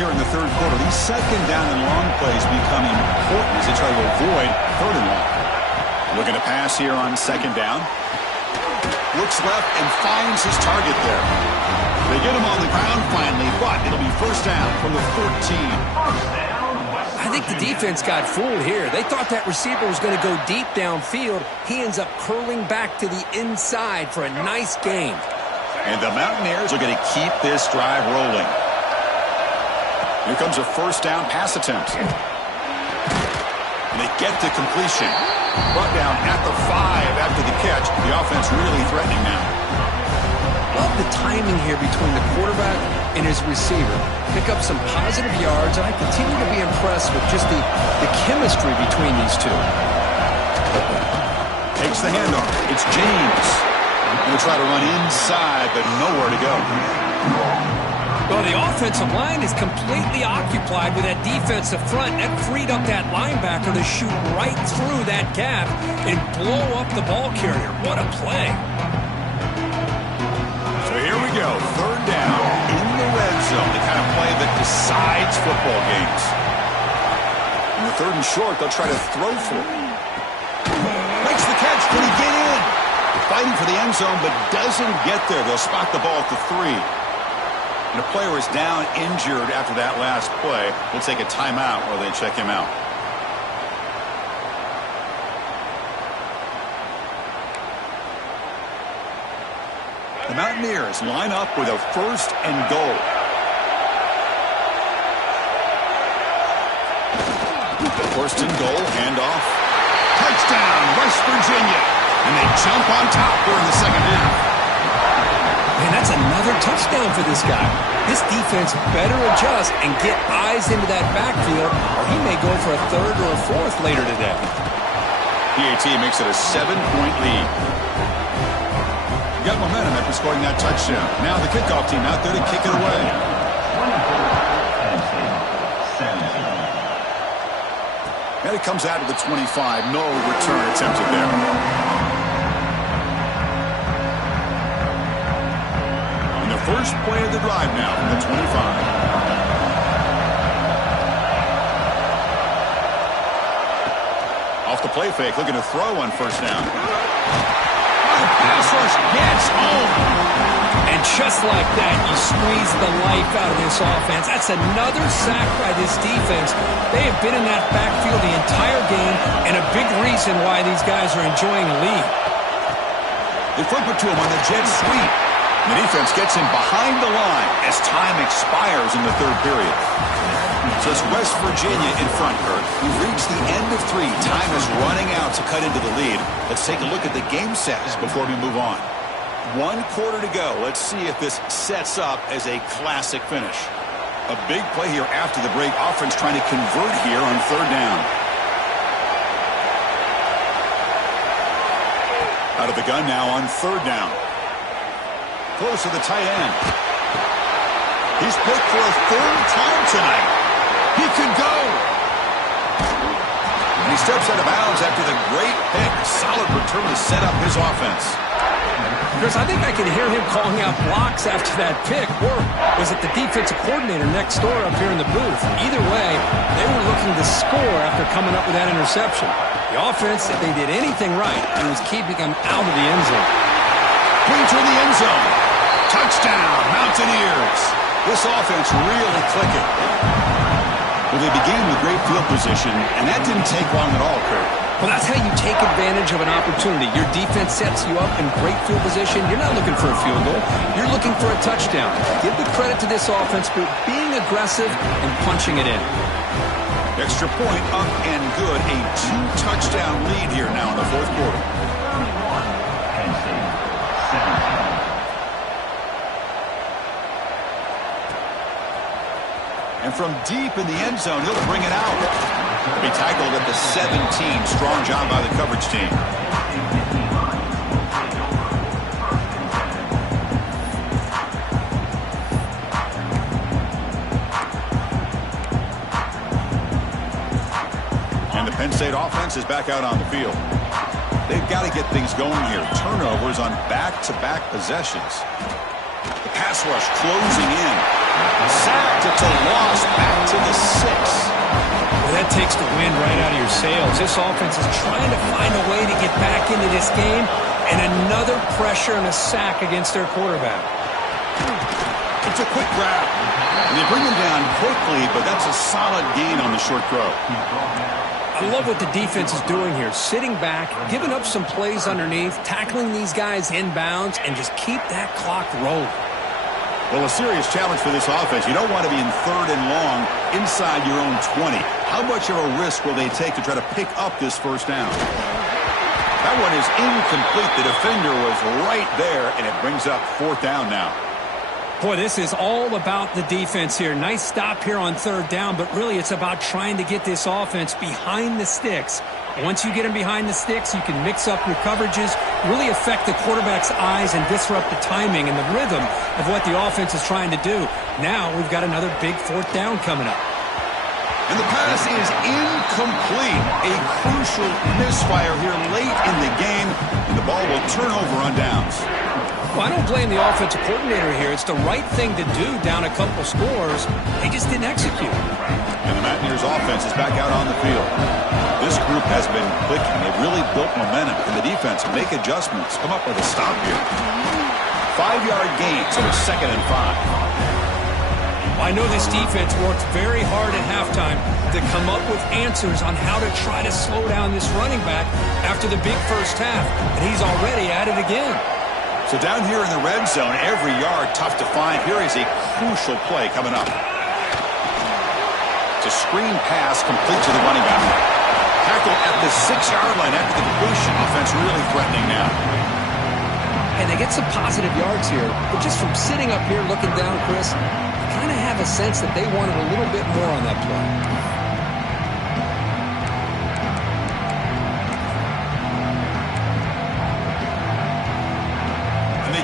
Here in the 3rd quarter, these second down and long plays become important as they try to avoid 3rd and long. Looking to pass here on 2nd down. Looks left and finds his target there. They get him on the ground finally, but it'll be 1st down from the 14. I think the defense got fooled here. They thought that receiver was going to go deep downfield. He ends up curling back to the inside for a nice gain. And the Mountaineers are going to keep this drive rolling. Here comes a 1st down pass attempt. And they get to completion. Brought down at the 5 after the catch. The offense really threatening now. Love the timing here between the quarterback and his receiver. Pick up some positive yards, and I continue to be impressed with just the chemistry between these two. Takes the handoff. It's James. Going to try to run inside, but nowhere to go. Well, the offensive line is completely occupied with that defensive front. That freed up that linebacker to shoot right through that gap and blow up the ball carrier. What a play. So here we go. 3rd down in the red zone. The kind of play that decides football games. In the 3rd and short, they'll try to throw for it. Makes the catch. Can he get in? Fighting for the end zone, but doesn't get there. They'll spot the ball at the 3. And a player is down injured after that last play. We'll take a timeout while they check him out. The Mountaineers line up with a 1st and goal. First and goal, handoff. Touchdown, West Virginia. And they jump on top here in the 2nd half. Man, that's another touchdown for this guy. This defense better adjust and get eyes into that backfield, or he may go for a 3rd or a 4th later today. PAT makes it a 7-point lead. Got momentum after scoring that touchdown. Now the kickoff team out there to kick it away. And it comes out of the 25. No return attempted there. First play of the drive now from the 25. Off the play fake, looking to throw on 1st down. Oh, the pass rush gets home. And just like that, you squeeze the life out of this offense. That's another sack by this defense. They have been in that backfield the entire game, and a big reason why these guys are enjoying the lead. They flip it to him on the jet sweep. The defense gets him behind the line as time expires in the 3rd period. So it's West Virginia in front, Kurt. We've reached the end of 3. Time is running out to cut into the lead. Let's take a look at the game stats before we move on. 1 quarter to go. Let's see if this sets up as a classic finish. A big play here after the break. Offense trying to convert here on 3rd down. Out of the gun now on 3rd down. Close to the tight end. He's picked for a 3rd time tonight. He could go. And he steps out of bounds after the great pick. Solid return to set up his offense. Chris, I think I can hear him calling out blocks after that pick. Or was it the defensive coordinator next door up here in the booth? Either way, they were looking to score after coming up with that interception. The offense, if they did anything right, it was keeping them out of the end zone. Into the end zone. Touchdown, Mountaineers. This offense really clicking. Well, they began with great field position, and that didn't take long at all, Kurt. Well, that's how you take advantage of an opportunity. Your defense sets you up in great field position. You're not looking for a field goal. You're looking for a touchdown. Give the credit to this offense for being aggressive and punching it in. Extra point up and good. A 2-touchdown lead here now in the 4th quarter. 31, Penn State, 17. And from deep in the end zone, he'll bring it out. He'll be tackled at the 17. Strong job by the coverage team. And the Penn State offense is back out on the field. They've got to get things going here. Turnovers on back-to-back possessions. The pass rush closing in. Sacked, it's a loss, back to the 6. Well, that takes the wind right out of your sails. This offense is trying to find a way to get back into this game, and another pressure and a sack against their quarterback. It's a quick grab. And they bring him down quickly, but that's a solid gain on the short throw. I love what the defense is doing here. Sitting back, giving up some plays underneath, tackling these guys inbounds, and just keep that clock rolling. Well, a serious challenge for this offense. You don't want to be in 3rd and long inside your own 20. How much of a risk will they take to try to pick up this 1st down? That one is incomplete. The defender was right there, and it brings up 4th down now. Boy, this is all about the defense here. Nice stop here on 3rd down, but really it's about trying to get this offense behind the sticks. Once you get them behind the sticks, you can mix up your coverages, really affect the quarterback's eyes and disrupt the timing and the rhythm of what the offense is trying to do. Now we've got another big 4th down coming up. And the pass is incomplete. A crucial misfire here late in the game, and the ball will turn over on downs. Well, I don't blame the offensive coordinator here. It's the right thing to do down a couple scores. They just didn't execute. And the Mountaineers offense is back out on the field. This group has been clicking. They've really built momentum. And the defense make adjustments. Come up with a stop here. 5-yard gain, so it's 2nd and 5. I know this defense worked very hard at halftime to come up with answers on how to try to slow down this running back after the big first half. And he's already at it again. So down here in the red zone, every yard tough to find. Here is a crucial play coming up. It's a screen pass complete to the running back. Tackle at the 6-yard line after the completion. Offense really threatening now. And they get some positive yards here. But just from sitting up here looking down, Chris, you kind of have a sense that they wanted a little bit more on that play.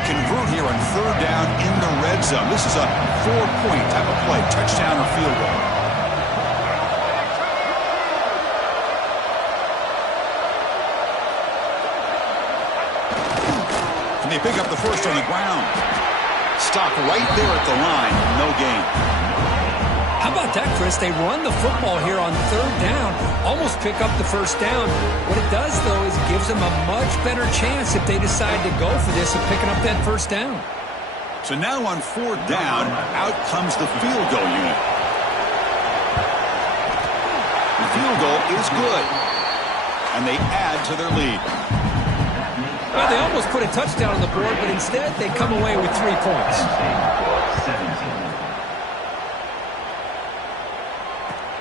Convert here on 3rd down in the red zone. This is a 4-point type of play, touchdown or field goal. And they pick up the first on the ground. Stop right there at the line, no gain. How about that, Chris? They run the football here on 3rd down, almost pick up the first down. What it does, though, is it gives them a much better chance if they decide to go for this of picking up that first down. So now on 4th down, out comes the field goal unit. The field goal is good, and they add to their lead. Well, they almost put a touchdown on the board, but instead they come away with 3 points. 17.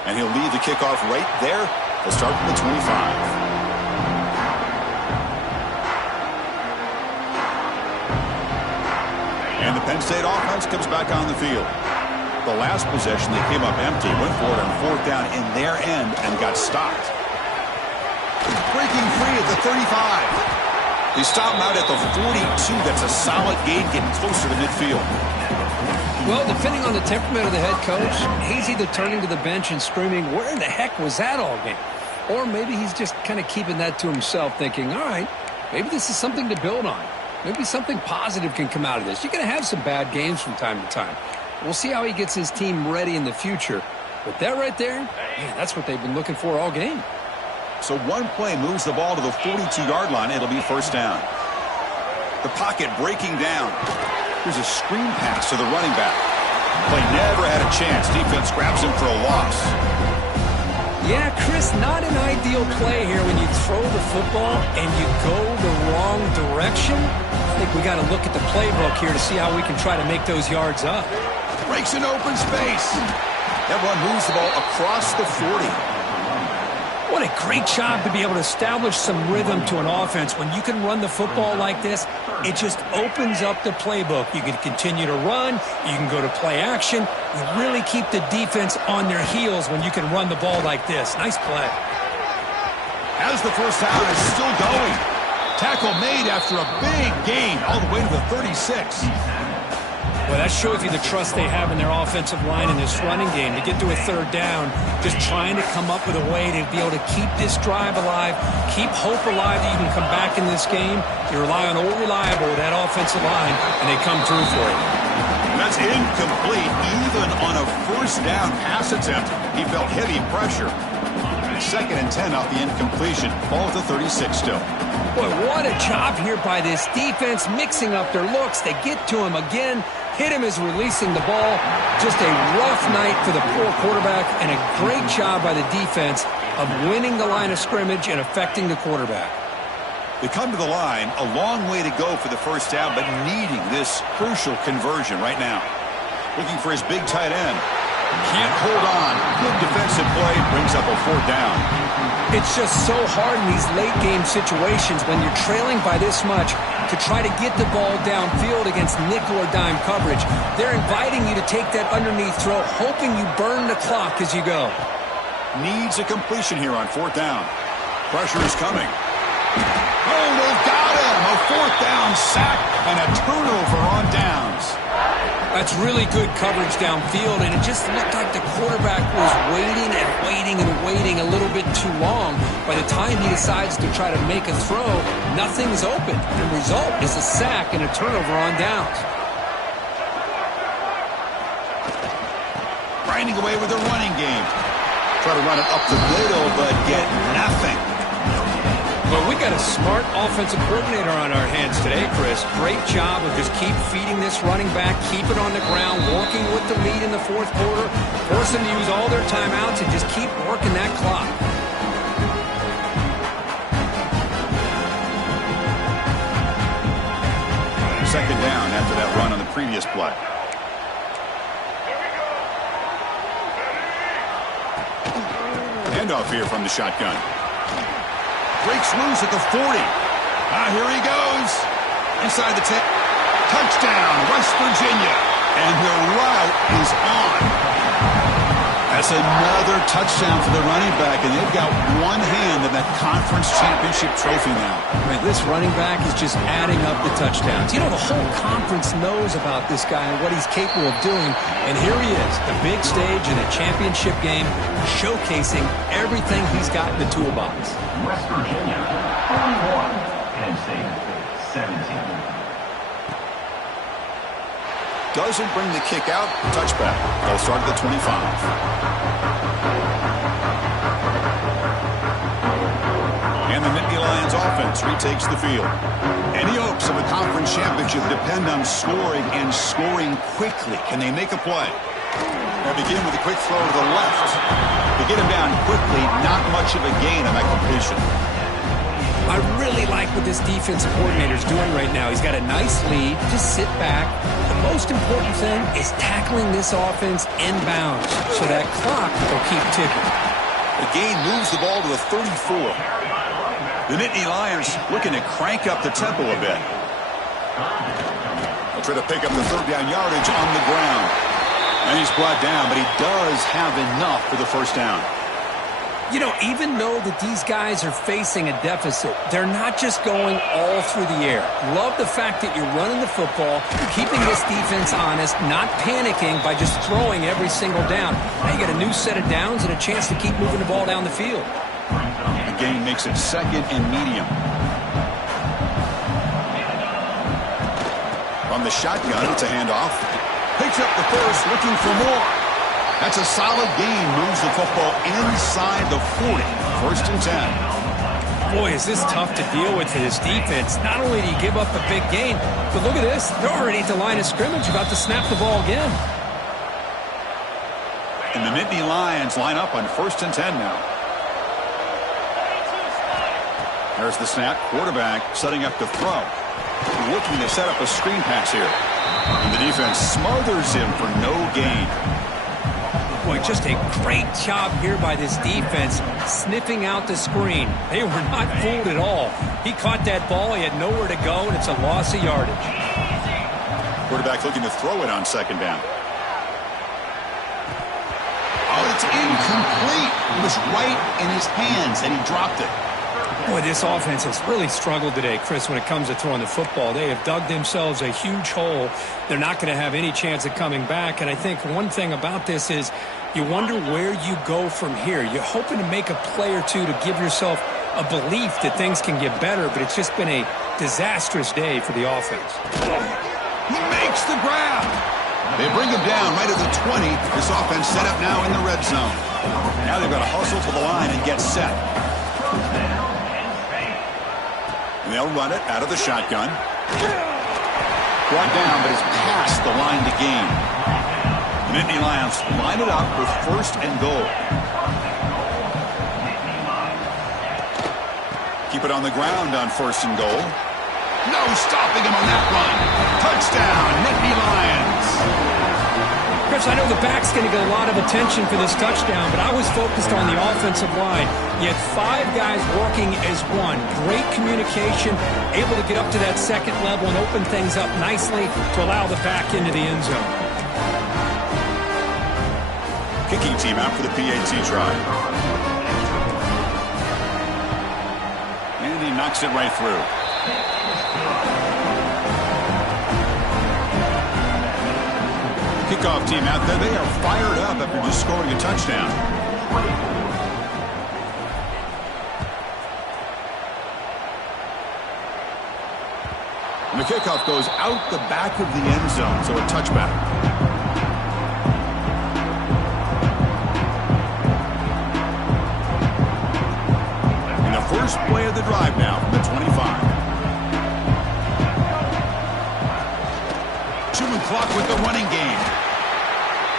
And he'll lead the kickoff right there. He'll start from the 25. And the Penn State offense comes back on the field. The last possession, they came up empty, went for it on fourth down in their end and got stopped. Breaking free at the 35. They stop him out at the 42. That's a solid gain, getting closer to midfield. Well, depending on the temperament of the head coach, he's either turning to the bench and screaming, where in the heck was that all game? Or maybe he's just kind of keeping that to himself, thinking, all right, maybe this is something to build on. Maybe something positive can come out of this. You're going to have some bad games from time to time. We'll see how he gets his team ready in the future. But that right there, man, that's what they've been looking for all game. So one play moves the ball to the 42-yard line. It'll be first down. The pocket breaking down. Here's a screen pass to the running back. Play never had a chance. Defense grabs him for a loss. Yeah, Chris, not an ideal play here when you throw the football and you go the wrong direction. I think we got to look at the playbook here to see how we can try to make those yards up. Breaks an open space. That one moves the ball across the 40. What a great job to be able to establish some rhythm to an offense. When you can run the football like this, it just opens up the playbook. You can continue to run. You can go to play action. You really keep the defense on their heels when you can run the ball like this. Nice play. As the first down is still going. Tackle made after a big gain all the way to the 36. Well, that shows you the trust they have in their offensive line in this running game. To get to a third down, just trying to come up with a way to be able to keep this drive alive, keep hope alive that you can come back in this game. You rely on old reliable, that offensive line, and they come through for you. And that's incomplete. Even on a first down pass attempt, he felt heavy pressure. Second and 10 off the incompletion. Ball at the 36 still. Boy, what a job here by this defense, mixing up their looks. They get to him again. Hit him as releasing the ball. Just a rough night for the poor quarterback, and a great job by the defense of winning the line of scrimmage and affecting the quarterback. They come to the line, a long way to go for the first down, but needing this crucial conversion right now. Looking for his big tight end. Can't hold on. Good defensive play. Brings up a fourth down. It's just so hard in these late-game situations when you're trailing by this much to try to get the ball downfield against nickel or dime coverage. They're inviting you to take that underneath throw, hoping you burn the clock as you go. Needs a completion here on fourth down. Pressure is coming. Oh, they've got him. A fourth down sack and a turnover on downs. That's really good coverage downfield, and it just looked like the quarterback was waiting and waiting and waiting a little bit too long. By the time he decides to try to make a throw, nothing's open. The result is a sack and a turnover on downs. Grinding away with their running game. Try to run it up the middle, but get nothing. Well, we got a smart offensive coordinator on our hands today, Chris. Great job of just keep feeding this running back, keep it on the ground, working with the lead in the fourth quarter, force them to use all their timeouts and just keep working that clock. Second down after that run on the previous play. Handoff here from the shotgun. Breaks loose at the 40. Here he goes. Inside the 10. Touchdown, West Virginia. And the route is on. That's another touchdown for the running back, and they've got one hand in that conference championship trophy now. Man, this running back is just adding up the touchdowns. You know, the whole conference knows about this guy and what he's capable of doing. And here he is, the big stage in a championship game, showcasing everything he's got in the toolbox. West Virginia, 41. Penn State, 17. Doesn't bring the kick out. Touchback. They'll start at the 25. And the Nittany Lions offense retakes the field. Any hopes of a conference championship depend on scoring and scoring quickly. Can they make a play? They'll begin with a quick throw to the left. To get him down quickly, not much of a gain on that completion. I really like what this defensive coordinator is doing right now. He's got a nice lead. Just sit back. The most important thing is tackling this offense inbounds so that clock will keep ticking. The gain moves the ball to the 34. The Nittany Lions looking to crank up the tempo a bit. He'll try to pick up the third down yardage on the ground. And he's brought down, but he does have enough for the first down. You know, even though that these guys are facing a deficit, they're not just going all through the air. Love the fact that you're running the football, keeping this defense honest, not panicking by just throwing every single down. Now you got a new set of downs and a chance to keep moving the ball down the field. The gain makes it second and medium. From the shotgun, it's a handoff. Picks up the first, looking for more. That's a solid gain. Moves the football inside the 40. First and 10. Boy, is this tough to deal with for this defense. Not only do you give up a big gain, but look at this. They're already at the line of scrimmage, about to snap the ball again. And the Nittany Lions line up on first and 10 now. There's the snap. Quarterback setting up to throw. Looking to set up a screen pass here. And the defense smothers him for no gain. Boy, just a great job here by this defense, sniffing out the screen. They were not fooled at all. He caught that ball. He had nowhere to go, and it's a loss of yardage. Quarterback looking to throw it on second down. Oh, it's incomplete. It was right in his hands, and he dropped it. Boy, this offense has really struggled today, Chris, when it comes to throwing the football. They have dug themselves a huge hole. They're not going to have any chance of coming back. And I think one thing about this is you wonder where you go from here. You're hoping to make a play or two to give yourself a belief that things can get better, but it's just been a disastrous day for the offense. He makes the grab. They bring him down right at the 20. This offense set up now in the red zone. Now they've got to hustle to the line and get set. And they'll run it out of the shotgun. Brought down, but it's past the line to gain. The Nittany Lions line it up with first and goal. Keep it on the ground on first and goal. No stopping him on that run. Touchdown, Nittany Lions. Chris, I know the back's going to get a lot of attention for this touchdown, but I was focused on the offensive line. You had 5 guys working as one. Great communication, able to get up to that second level and open things up nicely to allow the back into the end zone. Kicking team out for the PAT try. And he knocks it right through. Kickoff team out there. They are fired up after just scoring a touchdown. And the kickoff goes out the back of the end zone, so a touchback. And the first play of the drive now from the 25. Chewing clock with the running game.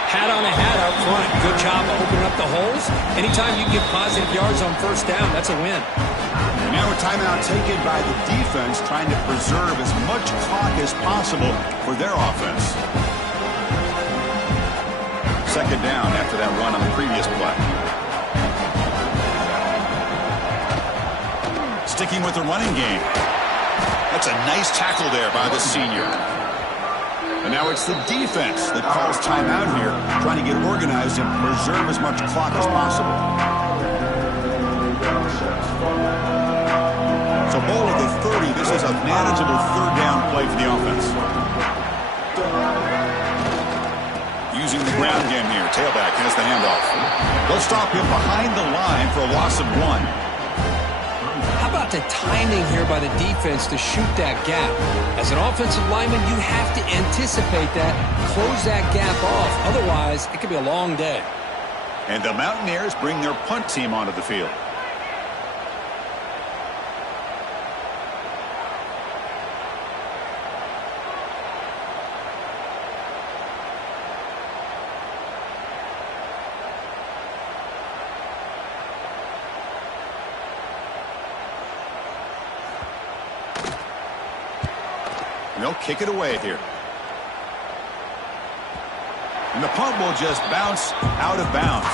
Hat on a hat out front. Good job of opening up the holes. Anytime you can get positive yards on first down, that's a win. And now a timeout taken by the defense, trying to preserve as much clock as possible for their offense. Second down after that run on the previous play. Sticking with the running game. That's a nice tackle there by the senior. And now it's the defense that calls timeout here, trying to get organized and preserve as much clock as possible. So ball of the 30, this is a manageable third down play for the offense. Using the ground game here, tailback has the handoff. They'll stop him behind the line for a loss of 1. How about the timing here by the defense to shoot that gap? As an offensive lineman, you have to anticipate that, close that gap off. Otherwise, it could be a long day. And the Mountaineers bring their punt team onto the field. And they'll kick it away here. And the punt will just bounce out of bounds.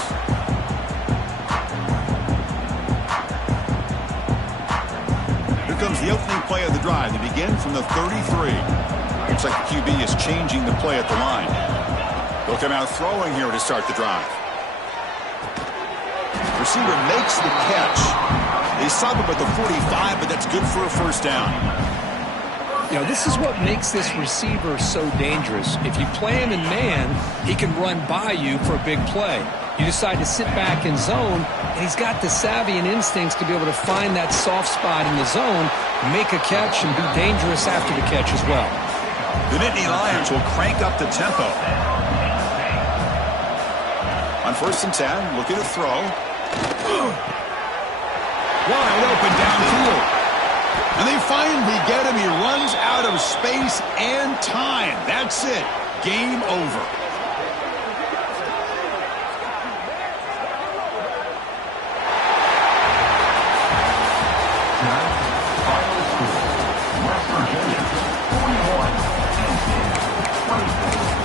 Here comes the opening play of the drive. They begin from the 33. Looks like the QB is changing the play at the line. They'll come out throwing here to start the drive. Receiver makes the catch. They stop him at the 45, but that's good for a first down. You know, this is what makes this receiver so dangerous. If you play him in man, he can run by you for a big play. You decide to sit back in zone, and he's got the savvy and instincts to be able to find that soft spot in the zone, make a catch, and be dangerous after the catch as well. The Nittany Lions will crank up the tempo. On 1st and 10, looking to throw. Wide open downfield. And they finally get him. He runs out of space and time. That's it. Game over. Final score, West Virginia 41, Penn State 24.